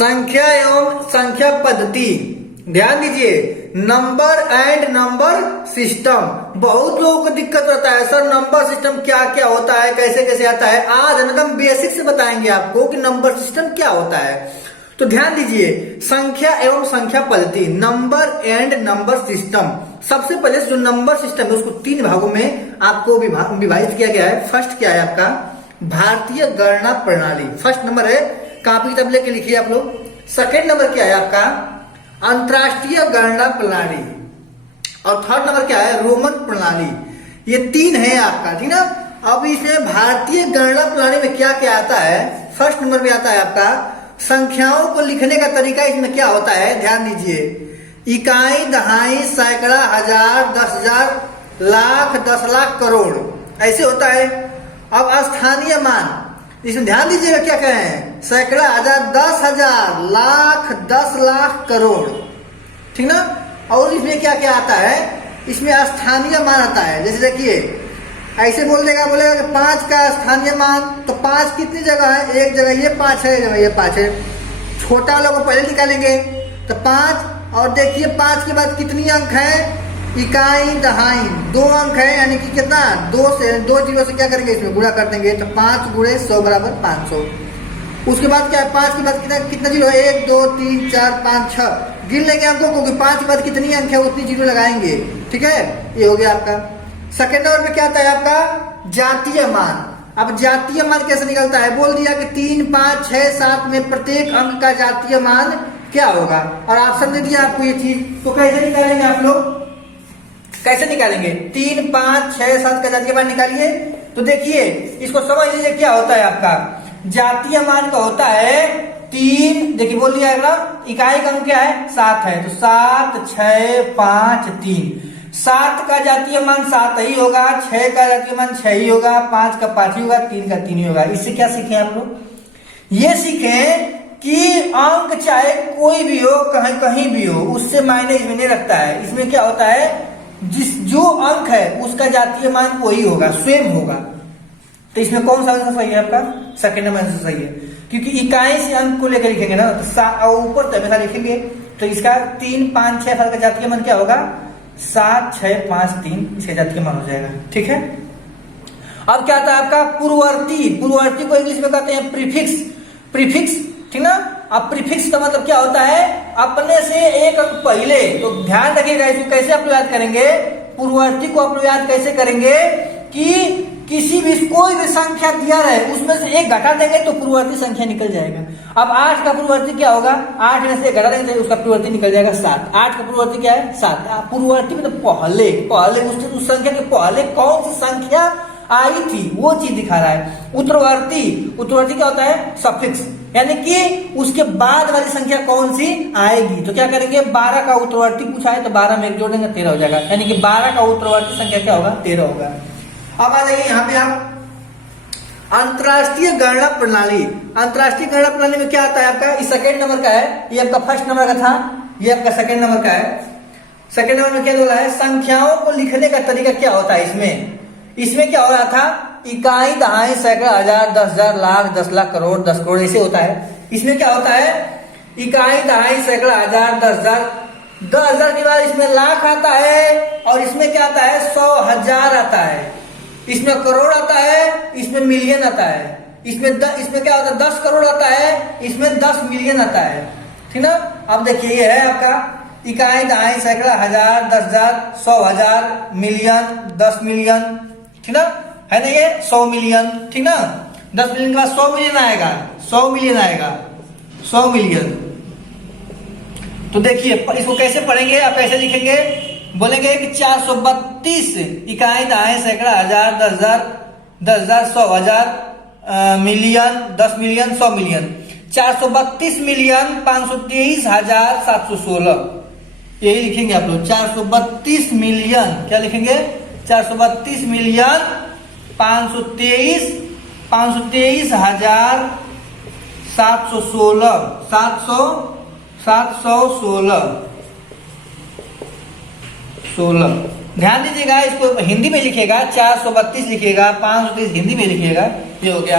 संख्या एवं संख्या पद्धति। ध्यान दीजिए, नंबर एंड नंबर सिस्टम। बहुत लोगों को दिक्कत रहता है, सर नंबर सिस्टम क्या क्या होता है, कैसे कैसे आता है। आज एकदम बेसिक से बताएंगे आपको कि नंबर सिस्टम क्या होता है। तो ध्यान दीजिए, संख्या एवं संख्या पद्धति, नंबर एंड नंबर सिस्टम। सबसे पहले जो नंबर सिस्टम है उसको तीन भागों में आपको विभाजित किया गया है। फर्स्ट क्या है आपका, भारतीय गणना प्रणाली। फर्स्ट नंबर है, कॉपी किताब लेके लिखिए आप लोग। सेकेंड नंबर क्या है आपका, अंतरराष्ट्रीय गणना प्रणाली। और थर्ड नंबर क्या है, रोमन प्रणाली। ये तीन है आपका, ठीक ना। अब इसमें भारतीय गणना प्रणाली में क्या क्या आता है। फर्स्ट नंबर में आता है आपका संख्याओं को लिखने का तरीका। इसमें क्या होता है, ध्यान दीजिए, इकाई, दहाई, सैकड़ा, हजार, 10,000, लाख, 10 लाख, करोड़, ऐसे होता है। अब स्थानीय मान, इसमें ध्यान दीजिएगा क्या कहें, सैकड़ा, हजार, 10,000, लाख, 10 लाख, करोड़, ठीक ना। और इसमें क्या क्या आता है, इसमें स्थानीय मान आता है। जैसे देखिए, ऐसे बोलेगा कि 5 का स्थानीय मान, तो 5 कितनी जगह है, एक जगह ये 5 है, एक जगह ये 5 है। छोटा वाला को पहले निकालेंगे तो 5, और देखिए 5 के बाद कितनी अंक है, इकाई, दहाई, 2 अंक है, यानी कि कितना, 2 जीरो से क्या करेंगे, इसमें गुणा कर देंगे, तो 5 गुणे 100 बराबर 500। उसके बाद क्या है, 5 के बाद कितना जीरो है, 1 2 3 4 5 6, गिन लेंगे अंकों को कि 5 के बाद कितनी अंक है उतनी जीरो लगाएंगे, ठीक है। ये हो गया आपका। सेकेंड नंबर पे क्या आता है आपका, जातीय मान। अब जातीय मान कैसे निकलता है, बोल दिया कि 3 5 6 7 में प्रत्येक अंक का जातीय मान क्या होगा, और ऑप्शन दे दिया आपको ये चीज। तो कैसे निकालेंगे आप लोग, कैसे निकालेंगे, 3 5 6 7 का जातीय मान निकालिए। तो देखिए, इसको समझ लीजिए क्या होता है आपका, जातीय मान का होता है 3, देखिए बोल दिया अगला, इकाई का अंक क्या है, 7 है, तो 7 6 5 3, 7 का जातीय मान 7 ही होगा, 6 का जातीय मान 6 ही होगा, 5 का 5 ही होगा, 3 का 3 ही होगा। इससे क्या सीखे आप लोग, ये सीखे कि अंक चाहे कोई भी हो, कहीं भी हो, उससे मायने इसमें नहीं रखता है। इसमें क्या होता है, जो अंक है उसका जातीय मान वही होगा, स्वयं होगा। तो इसमें कौन सा आंसर सही है आपका, सेकंड नंबर आंसर सही है, क्योंकि इकाई से अंक को लेकर लिखेंगे ना, तो ऊपर तो हमेशा लिखेंगे। तो इसका 3 5 6 7 का जातीय मान क्या होगा, 7 6 5 3, इसका जातीय मान हो जाएगा, ठीक है। अब क्या आता है आपका पूर्ववर्ती। पूर्ववर्ती को इंग्लिश में कहते हैं प्रीफिक्स। प्रीफिक्स, ठीक ना। अब प्रीफिक्स का मतलब क्या होता है, अपने से एक अंक पहले। तो ध्यान रखिएगा, इसको कैसे आप याद करेंगे, पूर्ववर्ती को आप याद कैसे करेंगे कि किसी भी कोई भी संख्या दिया रहे उसमें से एक घटा देंगे तो पूर्ववर्ती संख्या निकल जाएगा। अब 8 का पूर्ववर्ती क्या होगा, 8 में से एक घटा देंगे तो उसका पूर्ववर्ती निकल जाएगा 7। 8 का पूर्ववर्ती क्या है, 7। पूर्ववर्ती मतलब पहले उस संख्या के पहले कौन सी संख्या आई थी वो चीज दिखा रहा है। उत्तरवर्ती क्या होता है, सफिक्स, यानी कि उसके बाद वाली संख्या कौन सी आएगी। तो क्या करेंगे, 12 का उत्तरवर्ती पूछा है तो 12 में 1 जोड़ देंगे 13 हो जाएगा, यानी कि 12 का उत्तरवर्ती संख्या क्या होगा, 13 होगा। अब आ जाइए यहाँ पे आप अंतरराष्ट्रीय गणना प्रणाली। अंतरराष्ट्रीय गणना प्रणाली में क्या आता है आपका, ये सेकेंड नंबर का है, ये आपका फर्स्ट नंबर का था, ये आपका सेकेंड नंबर का है। सेकेंड नंबर में क्या बोला है, संख्याओं को लिखने का तरीका क्या होता है। इसमें क्या हो रहा था, इकाई, दहाई, सैकड़ा, हजार, 10,000, लाख, 10 लाख, करोड़, 10 करोड़, ऐसे होता है। इसमें क्या होता है, इकाई, दहाई, सैकड़ा, हजार, 10,000, 10,000 के बाद इसमें लाख आता है, और इसमें क्या आता है, 100,000 आता है, इसमें करोड़ आता है, इसमें मिलियन आता है, इसमें क्या होता है, 10 करोड़ आता है, इसमें 10 मिलियन आता है, ठीक ना। अब देखिए, ये है आपका इकाई, दहाई, सैकड़ा, हजार, 10,000, 100,000, मिलियन, 10 मिलियन, ठीक ना, है ना, ये 100 मिलियन, ठीक ना। 10 मिलियन के बाद 100 मिलियन आएगा, 100 मिलियन आएगा, 100 मिलियन। तो देखिए इसको कैसे पढ़ेंगे, आप कैसे लिखेंगे, बोलेंगे कि 432 इकाई, दहाई, सैकड़ा, हजार, 10,000, 10,000, 100,000, मिलियन, 10 मिलियन, 100 मिलियन, 432 मिलियन 523,716, यही लिखेंगे आप लोग। 432 मिलियन क्या लिखेंगे, 432 मिलियन 523,716, 716। ध्यान दीजिएगा, इसको हिंदी में लिखेगा, 432 लिखेगा, 523 हिंदी में लिखेगा, ये हो गया।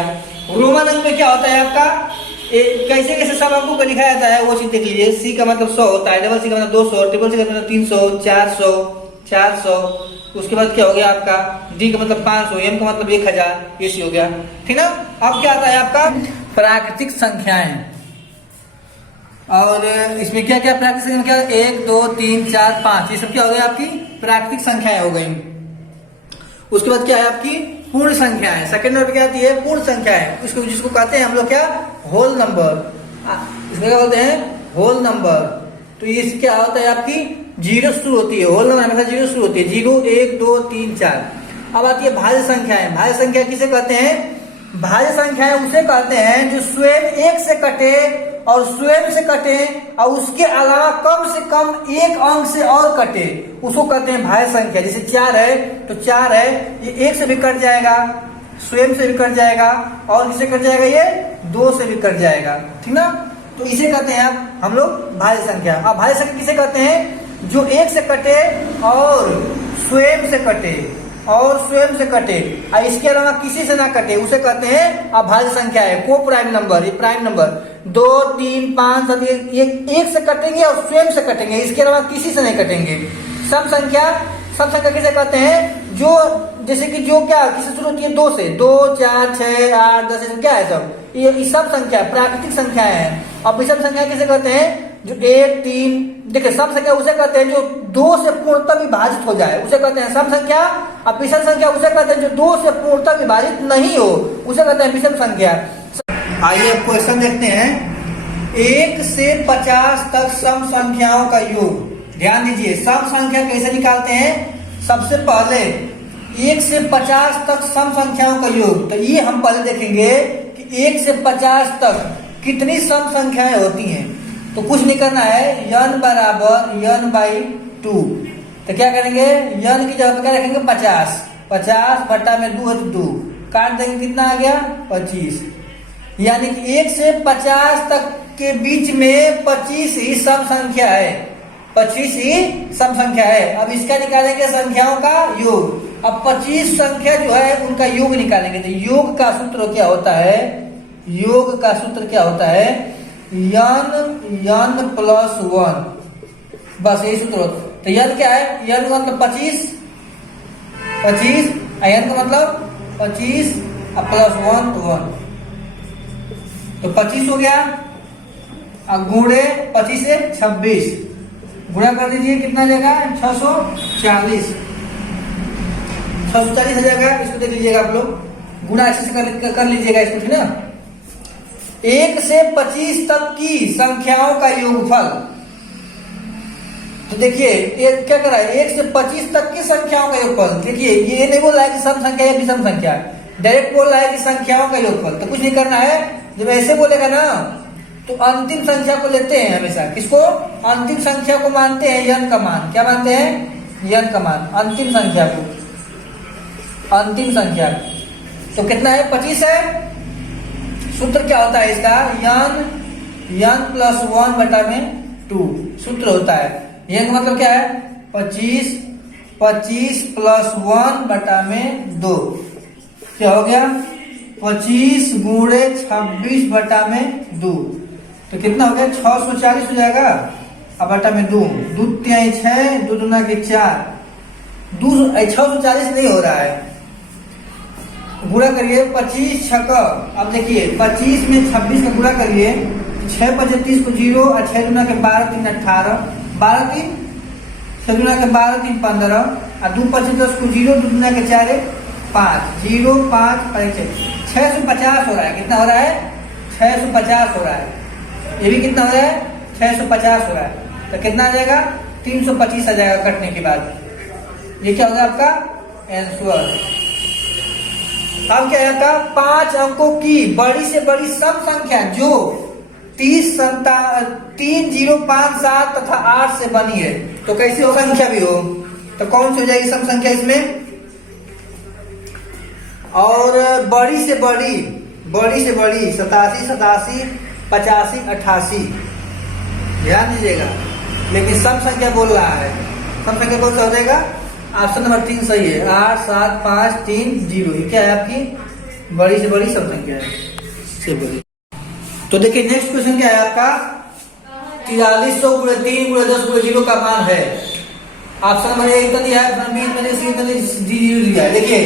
रोमन अंक में क्या होता है आपका, कैसे कैसे सब अंकों को लिखा जाता है वो चीज देख लीजिए। सी का मतलब 100 होता है, डबल सी का मतलब 200, ट्रिपल सी का मतलब 300, 400, 400। उसके बाद क्या हो गया आपका, डी का मतलब 500, एम का मतलब 1000, ये सी हो गया, ठीक ना। अब क्या आता है आपका प्राकृतिक संख्याएं, और इसमें क्या क्या प्राकृतिक संख्या, 1 2 3 4 5, ये सब क्या हो गया आपकी प्राकृतिक संख्याएं हो गई। उसके बाद क्या है आपकी पूर्ण संख्या है, सेकंड नंबर क्या आती है पूर्ण संख्या है, उसको जिसको कहते हैं हम लोग क्या होल नंबर, इसमें क्या बोलते हैं होल नंबर। तो ये क्या होता है आपकी जीरो शुरू होती है, होल नंबर हमेशा जीरो शुरू होती है, 0 1 2 3 4। अब आती है भाज्य संख्याएं, भाज्य संख्या किसे कहते हैं, भाज्य संख्याएं उसे कहते हैं जो स्वयं एक से कटे और स्वयं से कटे और उसके अलावा कम से कम एक अंक से और कटे, उसको कहते हैं भाज्य संख्या। जैसे 4 है तो 4 है, ये 1 से भी कट जाएगा, स्वयं से भी कट जाएगा, और किसे कट जाएगा ये 2 से भी कट जाएगा, ठीक ना। तो इसे कहते हैं हम लोग भाज्य संख्या। अब भाज्य संख्या किसे कहते हैं, जो 1 से कटे और स्वयं से कटे और स्वयं से कटे और इसके अलावा किसी से ना कटे, उसे कहते हैं अभाज्य संख्या है, को प्राइम नंबर। ये प्राइम नंबर 2 3 5 सब ये 1 से कटेंगे और स्वयं से कटेंगे, इसके अलावा किसी से नहीं कटेंगे। सम संख्या, सम संख्या किसे कहते हैं, जो जैसे कि जो क्या किससे शुरू होती है 2 से, 2 4 6 8 10 क्या है सब, ये सब संख्या प्राकृतिक संख्याएं हैं। और विषम संख्या किसे कहते हैं, जो 1 3, देखिए सम संख्या उसे कहते हैं जो 2 से पूर्णतः विभाजित हो जाए, उसे कहते हैं सम संख्या। और विषम संख्या उसे कहते हैं जो 2 से पूर्णतः विभाजित नहीं हो, उसे कहते हैं विषम संख्या। आइए अब क्वेश्चन देखते हैं, 1 से 50 तक सम संख्याओं का योग। ध्यान दीजिए सम संख्या कैसे निकालते हैं, सबसे पहले 1 से 50 तक सम संख्याओं का योग। तो ये हम पहले देखेंगे कि 1 से 50 तक कितनी सम संख्याएं होती हैं। तो कुछ नहीं करना है, n बराबर n/2। तो क्या करेंगे, n की जगह पे क्या रखेंगे 50, 50 बटा में 2 है तो 2 काट देंगे, कितना आ गया 25। यानी कि 1 से 50 तक के बीच में 25 ही सम संख्या है, 25 ही सम संख्या है। अब इसका निकालेंगे संख्याओं का योग। अब 25 संख्या जो है उनका योग निकालेंगे। तो योग का सूत्र क्या होता है, योग का सूत्र क्या होता है, n प्लस 1, बस यही सूत्र होता है। तो n क्या है, n का मतलब 25, 25 n का मतलब 25 प्लस 1 तो 1, तो 25 हो गया। अब गुणे 25 से 26 गुणा कर दीजिए, कितना जाएगा 640, 640 हो जाएगा। इसको देख लीजिएगा आप लोग, गुणा अच्छे से कर लीजिएगा इसको, ठीक ना। 1 से 25 तक की संख्याओं का योगफल। तो देखिए ये क्या कर रहा है, 1 से 25 तक की संख्याओं का योगफल। देखिए ये नहीं बोल रहा है कि सम संख्या या विषम संख्या, डायरेक्ट बोल रहा है कि संख्याओं का योगफल। तो कुछ नहीं करना है, जब ऐसे बोलेगा ना तो अंतिम संख्या को लेते हैं हमेशा। किसको, अंतिम संख्या को मानते हैं n का मान। क्या मानते हैं, n का मान, अंतिम संख्या को, अंतिम संख्या। तो कितना है 25 है। सूत्र क्या होता है इसका, n प्लस 1 बटा में 2 सूत्र होता है। n का मतलब क्या है 25, 25 प्लस 1 बटा में 2, क्या हो गया 25 गुणे 26 बटा में 2, तो कितना हो गया 640 हो जाएगा। अब बटा में 2, 2 3 6, 2 दूना के 4, 640 नहीं हो रहा है, गुणा करिए 25 छक्का। अब देखिए 25 में 26 का गुणा करिए, 6 5 30 को 0 और 6 दूना के 12 3 18, 12 3 6 दूना के 12 3 15 और 2 5 10 को 0, 2 दूना के 4 5, 0 5 650 हो रहा है। कितना हो रहा है 650 हो रहा है। ये भी कितना हो रहा है 650 हो रहा है। तो कितना आ जाएगा 325 आ जाएगा कटने के बाद। ये क्या होगा आपका आंसर। अब क्या है आपका 5 अंकों की बड़ी से बड़ी सम संख्या जो 30 3 0 5 7 तथा 8 से बनी है। तो कैसी हो संख्या भी हो तो कौन सी हो जाएगी सम संख्या इसमें। और बड़ी से बड़ी 87 87 85 88, ध्यान दीजिएगा। लेकिन सम संख्या बोल रहा है, सम संख्या कौन सा हो जाएगा, ऑप्शन नंबर 3 सही है। 8 7 5 3 0, ये क्या है आपकी बड़ी से बड़ी सम संख्या है। तो देखिए नेक्स्ट क्वेश्चन क्या है आपका, 4300 गुणे 3 गुणे 10 गुणे 0 का मान है। ऑप्शन नंबर ए इतना दिया है, ऑप्शन बी इतना दिया, सी इतना दिया है। देखिए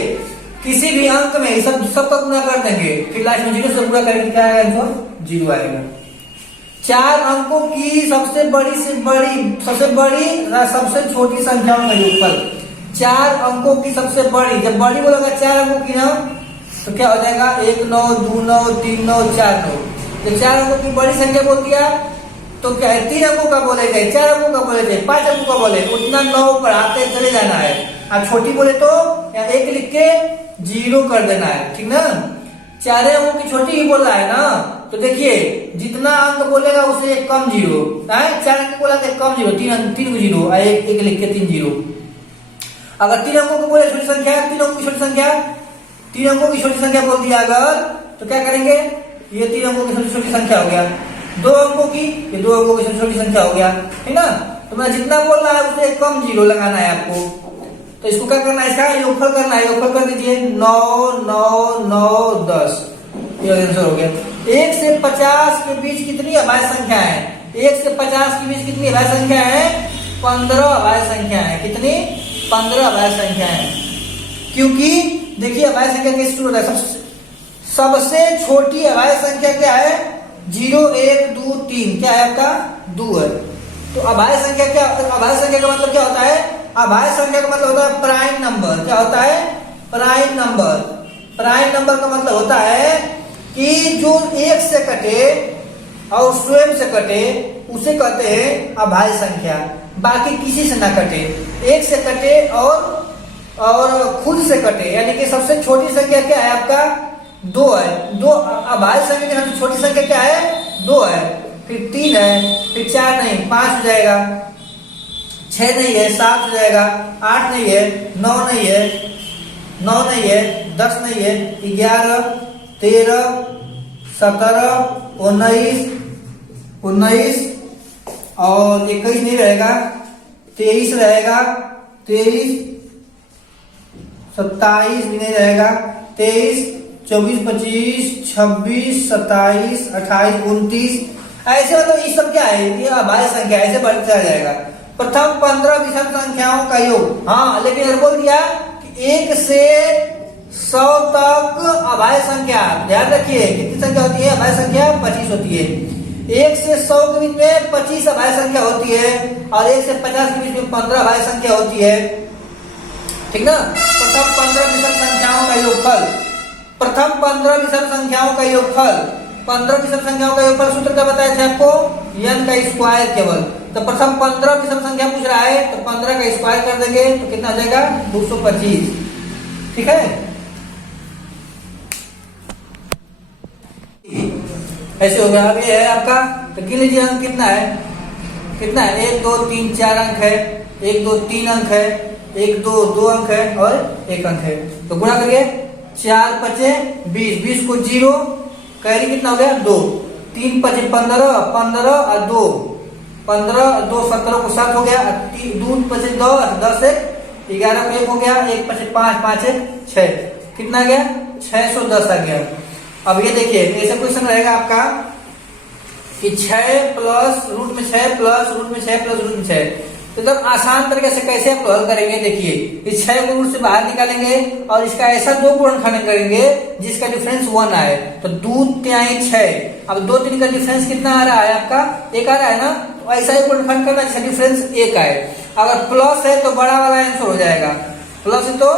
किसी भी अंक में सबका गुणा कर देंगे, फिर लास्ट में 0 से गुणा करेंगे, क्या आएगा आंसर 0 आएगा। 4 अंकों की सबसे बड़ी सबसे छोटी संख्याओं का योगफल। 4 अंकों की सबसे बड़ी, जब बड़ी बोलेगा 4 अंकों की ना, तो क्या हो जाएगा 1 9 2 9 3 9 4 9। जब 4 अंकों की बड़ी संख्या बोल दिया तो क्या है, 3 अंकों का बोले जाए, 4 अंकों का बोले जाए, 5 अंकों का बोले, उतना 9 बढ़ाते चले जाना है। अब छोटी बोले तो या 1 लिख के 0 कर देना है, ठीक ना। 4 अंकों की छोटी ही बोल रहा है ना, तो देखिए जितना अंक बोलेगा उसे एक कम 0 है। 4 अंक बोला तो एक कम 0, 3 को 0 और 1 लिख के 3 0। अगर 3 अंकों को बोले छोटी संख्या, 3 अंकों की छोटी संख्या, 3 अंकों की छोटी संख्या बोल दिया अगर, तो क्या करेंगे, ये 3 अंकों की छोटी संख्या हो गया। 2 अंकों की, ये 2 अंकों की छोटी संख्या हो गया, है ना। तो मैं जितना बोल रहा है उसे कम 0 लगाना है आपको। तो इसको क्या करना है, इसका योगफल करना है। योगफल कर दीजिए 9 9 9 10, ये आंसर हो गया। 1 से 50 के बीच कितनी अभाज्य संख्या है? 1 से 50 के बीच कितनी अभाज्य संख्या है? 15 अभाज्य संख्या है। कितनी? 15 अभाज्य संख्या है। क्योंकि देखिए अभाज्य संख्या कैसे शुरू होता है, सबसे छोटी अभाज्य संख्या क्या है? 0 1 2 3, क्या है आपका 2 है। तो अभाज्य संख्या क्या, अभाज्य संख्या का मतलब क्या होता है? अभाज्य संख्या का मतलब होता है प्राइम नंबर। क्या होता है? Prime number. प्राइम नंबर का मतलब होता है कि जो 1 से कटे और स्वयं से कटे उसे कहते हैं अभाज्य संख्या। बाकी किसी से ना कटे, 1 से कटे और खुद से कटे, यानी कि सबसे छोटी संख्या क्या है आपका? 2 है। 2 अभाज्य संख्या की सबसे छोटी संख्या क्या है? 2 है। फिर 3 है, फिर 4 नहीं 5 हो जाएगा, 6 नहीं है 7 हो जाएगा, 8 नहीं है 9 नहीं है 9 नहीं है 10 नहीं है 11 13 17 19 और 21 नहीं रहेगा, 23 रहेगा, 23 27 भी नहीं रहेगा, 23 24 25 26 27 28 29, ऐसे मतलब ये सब क्या है, ये अभाज्य संख्या, ऐसे बढ़ता चला जाएगा। प्रथम 15 विषम संख्याओं का योग। हाँ, लेकिन अगर बोल दिया कि 1 से 100 तक अभाज्य संख्या, ध्यान रखिए कितनी संख्या होती है? अभाज्य संख्या 25 होती है। 1 से 100 के बीच में 25 अभाज्य संख्या होती है और 1 से 50 के बीच में 15 अभाज्य संख्या होती है, ठीक ना। प्रथम 15 विषम संख्याओं का योगफल। प्रथम 15 विषम संख्याओं का योगफल। 15 विषम संख्याओं का योगफल सूत्र क्या बताया थे आपको? n का स्क्वायर केवल। तो प्रथम 15 विषम संख्या पूछ रहा है तो 15 का स्क्वायर कर देंगे तो कितना आ जाएगा? 225, ठीक है। ऐसे हो गया। अब ये है आपका, तो गिन लीजिए अंक कितना है? कितना है? 1 2 3 4 अंक है, 1 2 3 अंक है, 1 2 2 अंक है और 1 अंक है। तो गुणा करिए, 4 5 20, 20 को 0, कैरी कितना हो गया? 2, 3 5 15, 15 और 2 15, 2 17 को 7 हो गया, 2 5 10, 10 11 को 1 हो गया, 1 5 5 5 6, कितना गया? 610 आ गया। अब ये देखिए ऐसा क्वेश्चन रहेगा आपका कि 6 प्लस रूट में 6 प्लस रूट में 6 प्लस रूट में 6, तो एकदम आसान तरीके से कैसे आप हल करेंगे? देखिए इस 6 को रूट से बाहर निकालेंगे और इसका ऐसा 2 गुणनखंड करेंगे जिसका डिफरेंस 1 आए, तो 2 3 6। अब 2 3 का डिफरेंस कितना आ रहा है आपका? 1 आ रहा है ना, तो ऐसा ही गुणनखंड करना जिसका डिफरेंस 1 आए। अगर प्लस है तो बड़ा वाला आंसर हो जाएगा, प्लस है तो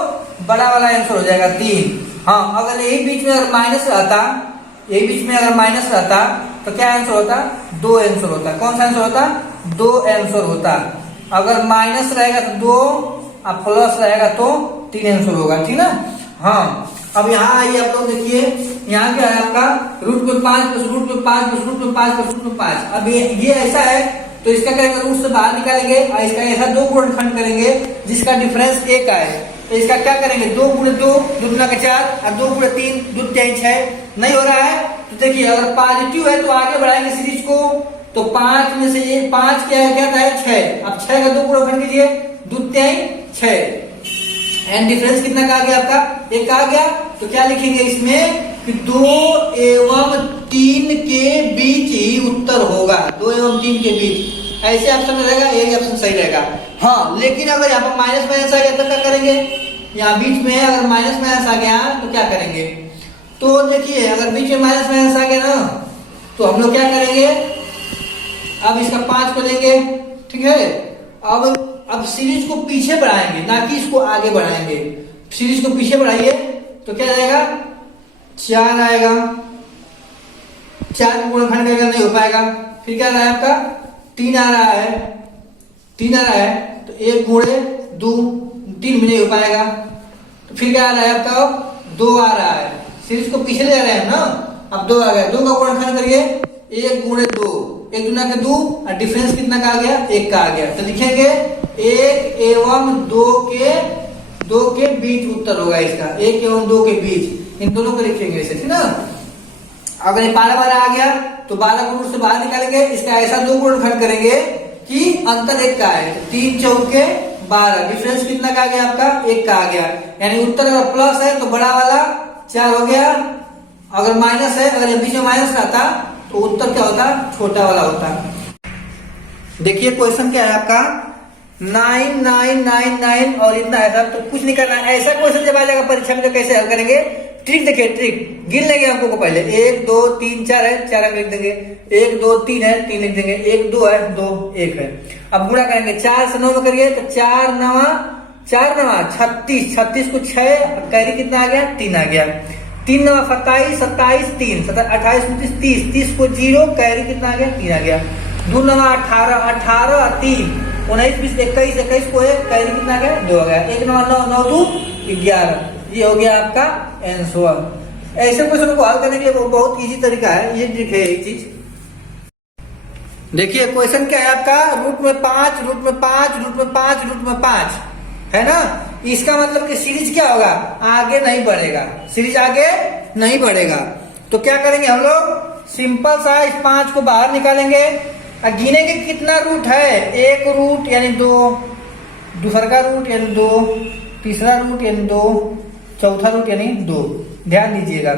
बड़ा वाला आंसर हो जाएगा 3। हाँ, अगर यही बीच में अगर माइनस रहता, यही बीच में अगर माइनस रहता तो क्या आंसर होता? 2 आंसर होता। कौन सा आंसर होता? 2 आंसर होता। अगर माइनस रहेगा तो 2 और प्लस रहेगा तो 3 आंसर होगा, ठीक ना। हाँ, अब यहाँ आइए आप लोग देखिए, यहाँ क्या है आपका? रूट में 5 प्लस रूट में 5 प्लस रूट में 5 प्लस रूट में 5। अब ये ऐसा है तो इसका क्या करेंगे? रूट से बाहर निकालेंगे और इसका ऐसा 2 गुणनखंड करेंगे जिसका डिफरेंस 1 आए। तो इसका क्या करेंगे? 2 गुणे 2 2 गुना 4 और 2 गुणे 3 2 3 6। नहीं हो रहा है तो देखिए अगर पॉजिटिव है तो आगे बढ़ाएंगे सीरीज को, तो 5 में से ये 5 क्या है? 6। अब 6 का 2 गुणनखंड कीजिए, 2 3 6 एंड डिफरेंस कितना का आ गया आपका? 1 आ गया। तो क्या लिखेंगे इसमें कि 2 एवं 3 के बीच ही उत्तर होगा, 2 एवं 3 के बीच। ऐसे ऑप्शन में रहेगा, यही ऑप्शन सही रहेगा। हाँ, लेकिन अगर यहाँ पर माइनस माइनस आ गया तो क्या करेंगे? यहाँ बीच में है, अगर माइनस माइनस आ गया तो क्या करेंगे? तो देखिए, अगर बीच में माइनस माइनस आ गया ना, तो हम लोग क्या करेंगे? अब इसका 5 को लेंगे, ठीक है। अब सीरीज को पीछे बढ़ाएंगे, ना कि इसको आगे बढ़ाएंगे। सीरीज को पीछे बढ़ाइए तो क्या जाएगा? 4 आएगा। 4 को गुणनखंड करेगा, नहीं हो पाएगा। फिर क्या आ रहा है आपका? 3 आ रहा है। 3 आ रहा है तो 1 गुणे 2, 3 भी नहीं हो पाएगा। तो फिर क्या आ रहा है आपका? 2 आ रहा है। सीरीज को पीछे ले रहे हैं ना, अब 2 आ गया। 2 का गुणनखंड करिए, 1 गुणे 2, 1 दूना का 2, और डिफरेंस कितना का आ गया? 1 का आ गया। तो लिखेंगे 1 एवं 2 के बीच उत्तर होगा इसका। 1 एवं 2 के बीच, इन दोनों को लिखेंगे ऐसे, ठीक ना। अगर ये 12 आ गया तो 12 को रूट से बाहर निकालेंगे, इसका ऐसा 2 गुणनखंड करेंगे कि अंतर 1 का है। 3 चौके 12, डिफरेंस कितना का आ गया आपका? 1 का आ गया। यानी उत्तर अगर प्लस है तो बड़ा वाला 4 हो गया, अगर माइनस है, अगर बीच में माइनस रहता तो उत्तर क्या होता? छोटा वाला होता। देखिए क्वेश्चन क्या है आपका? 9 9 9 9 और इतना है सर, तो कुछ नहीं करना। ऐसा क्वेश्चन जब आ जाएगा परीक्षा में तो कैसे हल करेंगे? ट्रिक देखिए, ट्रिक गिन लेंगे हमको को पहले। 1 2 3 4 है, 4 हम लिख देंगे। 1 2 3 है, 3 लिख देंगे। 1 2 है, 2 1 है। अब गुणा करेंगे, 4 से 9 में करिए तो 4 9 36, 36 को 6, कैरी कितना आ गया? 3 आ गया। 3 9 27, 27 3, 28 29 30, 30 को 0, कैरी कितना आ गया? 3 आ गया। 2 9 18, 18 3, 19 20 21, 21 को 1, कैरी कितना आ गया? 2 आ गया। 1 9 9 9 2 11, ये हो गया आपका आंसर। ऐसे क्वेश्चन को हल करने के लिए बहुत इजी तरीका है, ये ट्रिक है ये चीज। देखिए क्वेश्चन क्या है आपका? रूट में 5, रूट में 5, रूट में 5, रूट में 5 है ना। इसका मतलब कि सीरीज क्या होगा? आगे नहीं बढ़ेगा, सीरीज आगे नहीं बढ़ेगा। तो क्या करेंगे हम लोग? सिंपल सा इस 5 को बाहर निकालेंगे और गिनेंगे कितना रूट है। 1 रूट यानी 2, दूसरा रूट यानी 2, तीसरा रूट यानी 2, चौथा रूट यानी 2। ध्यान दीजिएगा,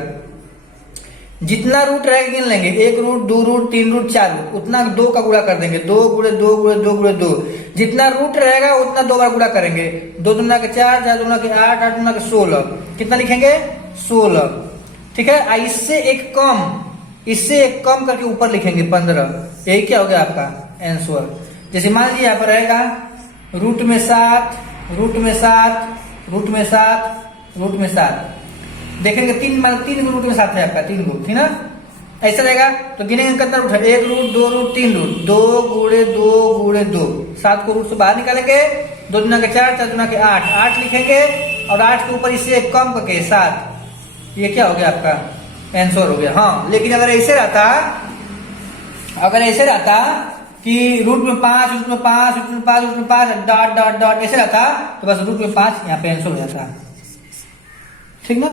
जितना रूट रहेगा गिन लेंगे। 1 रूट, 2 रूट, 3 रूट, 4 रूट, उतना 2 का गुणा कर देंगे। 2 गुणे 2 गुणे 2 गुणे 2, जितना रूट रहेगा उतना 2 बार गुणा करेंगे। 2 दूना के 4, 4 दूना के 8, 8 दूना के 16, कितना लिखेंगे? 16, ठीक है। इससे एक कम करके ऊपर लिखेंगे 15। यही क्या हो गया आपका आंसर? जैसे मान लीजिए यहाँ पर रहेगा रूट में 7, रूट में 7, रूट में 7, रूट में 7, देखेंगे 3 रूट में 7 है आपका, 3 रूट, ठीक ना। ऐसा रहेगा तो गिनेंगे कितना रूट है? 1 रूट, 2 रूट, 3 रूट, 2 गुणे 2 गुणे 2, 7 को रूट से बाहर निकालेंगे। 2 दूना के 4, 4 दूना के 8, 8 लिखेंगे और 8 के ऊपर इससे एक कम करके 7, ये क्या हो गया आपका आंसर हो गया। हाँ, लेकिन अगर ऐसे रहता कि रूट में 5, रूट में 5, रूट में 5, रूट में 5, डॉट डॉट डॉट ऐसे रहता तो बस रूट में 5 यहाँ पे आंसर हो जाता, ठीक ना।